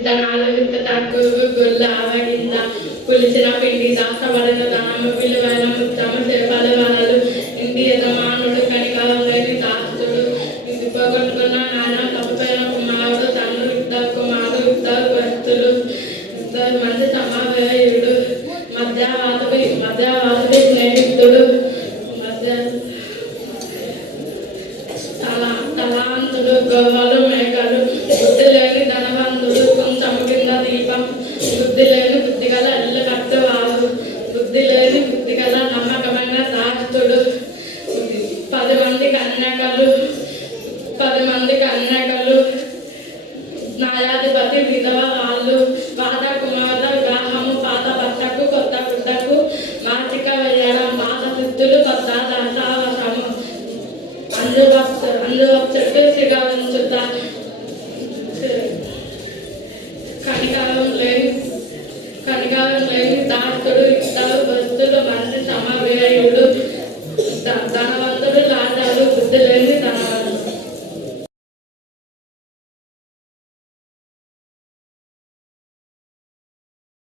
విత్తనాలు విత్తటకు గొల్ల ఆవగింద పులిసిన పిండి దాస్తబడిన దానము విలువైన ముత్తమ చేపల వనలు ఇంటి యజమానుడు కనికలేని దాస్తుడు ఇది పోగొట్టుకున్న నాయన తప్పుపైన కుమారుడు తన్ను కుమారుడు ఇద్దరు వ్యక్తులు ఇద్దరు మంది సమవేయుడు మధ్యవాదుడి స్నేహితుడు తలాంతుడు గోవలు మేకలు బుద్ధి లేని ధనవంతుడు కొంచెము కింద దీపం బుద్ధి లేని బుద్ధిగల ఇల్లు కట్టువాడు బుద్ధి లేని బుద్ధిగల నమ్మకమైన దాస్తుడు 10 మంది కన్యకలు న్యాయాధిపతి విధవ వాళ్ళు వాద కుమార్తె వివాహము పాత బట్టకు కొత్త గుడ్డకు మాసిక వేయడం పాత సిద్ధులు కొత్త దశావసము అందువచ్చుట్టు సిగ ఉంచుత కనికారం లేని దాస్తుడు ఇద్దరు వస్తువులు మంది సమవేయుడు ధనవంతుడు లాజరు బుద్ధి లేని